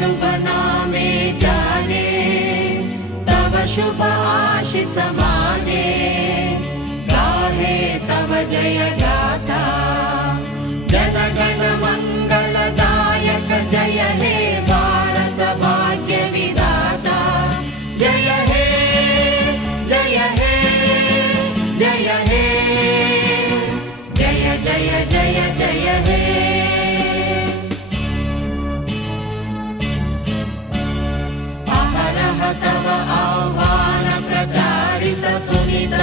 शुभ नामे जाने, तव शुभ आशीष माने, गाहे तव जय गाथा। जन गण मंगलदायक जय हे भारत भाग्य विधाता। जय हे जय हे जय हे, जय जय जय जय हे। अहरह तव आह्वान प्रचारित सुनित